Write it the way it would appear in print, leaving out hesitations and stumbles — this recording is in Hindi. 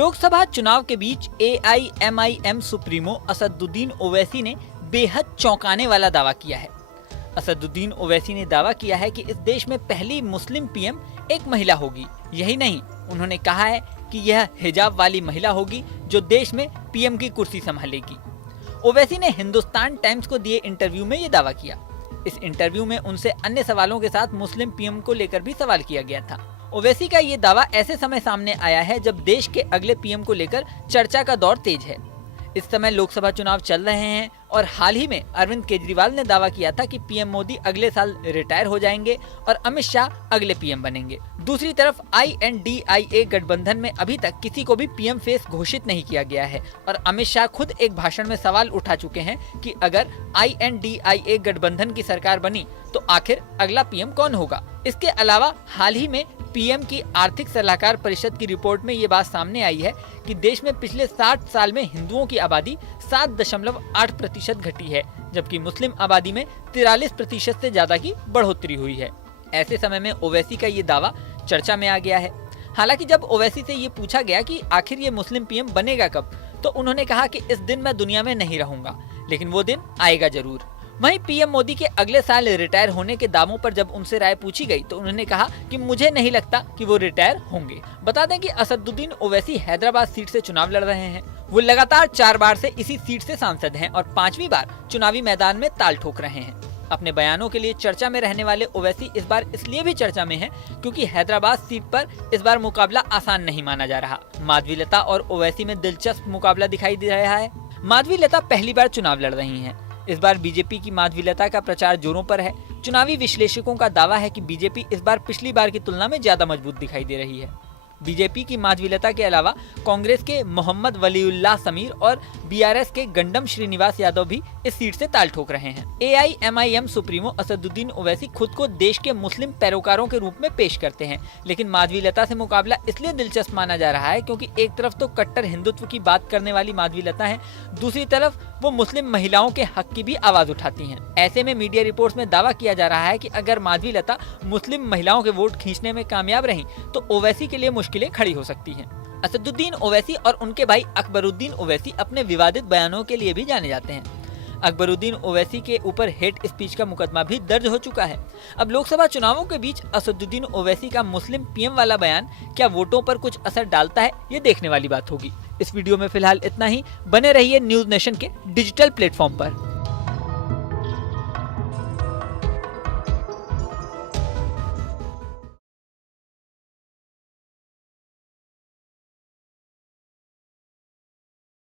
लोकसभा चुनाव के बीच AIMIM सुप्रीमो असदुद्दीन ओवैसी ने बेहद चौंकाने वाला दावा किया है। असदुद्दीन ओवैसी ने दावा किया है कि इस देश में पहली मुस्लिम पीएम एक महिला होगी। यही नहीं, उन्होंने कहा है कि यह हिजाब वाली महिला होगी जो देश में पीएम की कुर्सी संभालेगी। ओवैसी ने हिंदुस्तान टाइम्स को दिए इंटरव्यू में ये दावा किया। इस इंटरव्यू में उनसे अन्य सवालों के साथ मुस्लिम पीएम को लेकर भी सवाल किया गया था। ओवैसी का ये दावा ऐसे समय सामने आया है जब देश के अगले पीएम को लेकर चर्चा का दौर तेज है। इस समय लोकसभा चुनाव चल रहे हैं और हाल ही में अरविंद केजरीवाल ने दावा किया था कि पीएम मोदी अगले साल रिटायर हो जाएंगे और अमित शाह अगले पीएम बनेंगे। दूसरी तरफ INDIA गठबंधन में अभी तक किसी को भी पीएम फेस घोषित नहीं किया गया है और अमित शाह खुद एक भाषण में सवाल उठा चुके हैं कि अगर INDIA गठबंधन की सरकार बनी तो आखिर अगला पीएम कौन होगा। इसके अलावा हाल ही में पीएम की आर्थिक सलाहकार परिषद की रिपोर्ट में ये बात सामने आई है कि देश में पिछले 60 साल में हिंदुओं की आबादी 7.8% घटी है, जबकि मुस्लिम आबादी में 43% से ज्यादा की बढ़ोतरी हुई है। ऐसे समय में ओवैसी का ये दावा चर्चा में आ गया है। हालांकि जब ओवैसी से ये पूछा गया कि आखिर ये मुस्लिम पीएम बनेगा कब, तो उन्होंने कहा कि इस दिन मैं दुनिया में नहीं रहूंगा, लेकिन वो दिन आएगा जरूर। वहीं पीएम मोदी के अगले साल रिटायर होने के दावों पर जब उनसे राय पूछी गई तो उन्होंने कहा कि मुझे नहीं लगता कि वो रिटायर होंगे। बता दें कि असदुद्दीन ओवैसी हैदराबाद सीट से चुनाव लड़ रहे हैं। वो लगातार 4 बार से इसी सीट से सांसद हैं और 5वीं बार चुनावी मैदान में ताल ठोक रहे हैं। अपने बयानों के लिए चर्चा में रहने वाले ओवैसी इस बार इसलिए भी चर्चा में हैं क्योंकि हैदराबाद सीट पर इस बार मुकाबला आसान नहीं माना जा रहा। माधवीलता और ओवैसी में दिलचस्प मुकाबला दिखाई दे रहा है। माधवीलता पहली बार चुनाव लड़ रही हैं। इस बार बीजेपी की माधवीलता का प्रचार जोरों पर है। चुनावी विश्लेषकों का दावा है कि बीजेपी इस बार पिछली बार की तुलना में ज्यादा मजबूत दिखाई दे रही है। बीजेपी की माधवीलता के अलावा कांग्रेस के मोहम्मद वलीउल्लाह समीर और BRS के गंडम श्रीनिवास यादव भी इस सीट से ताल ठोक रहे हैं। AIMIM सुप्रीमो असदुद्दीन ओवैसी खुद को देश के मुस्लिम पैरोकारों के रूप में पेश करते हैं, लेकिन माधवीलता से मुकाबला इसलिए दिलचस्प माना जा रहा है क्योंकि एक तरफ तो कट्टर हिंदुत्व की बात करने वाली माधवीलता है, दूसरी तरफ वो मुस्लिम महिलाओं के हक की भी आवाज उठाती हैं। ऐसे में मीडिया रिपोर्ट्स में दावा किया जा रहा है कि अगर माधवीलता मुस्लिम महिलाओं के वोट खींचने में कामयाब रही तो ओवैसी के लिए मुश्किलें खड़ी हो सकती हैं। असदुद्दीन ओवैसी और उनके भाई अकबरुद्दीन ओवैसी अपने विवादित बयानों के लिए भी जाने जाते हैं। अकबरुद्दीन ओवैसी के ऊपर हेट स्पीच का मुकदमा भी दर्ज हो चुका है। अब लोकसभा चुनावों के बीच असदुद्दीन ओवैसी का मुस्लिम पीएम वाला बयान क्या वोटों पर कुछ असर डालता है, ये देखने वाली बात होगी। इस वीडियो में फिलहाल इतना ही। बने रहिए न्यूज नेशन के डिजिटल प्लेटफॉर्म पर।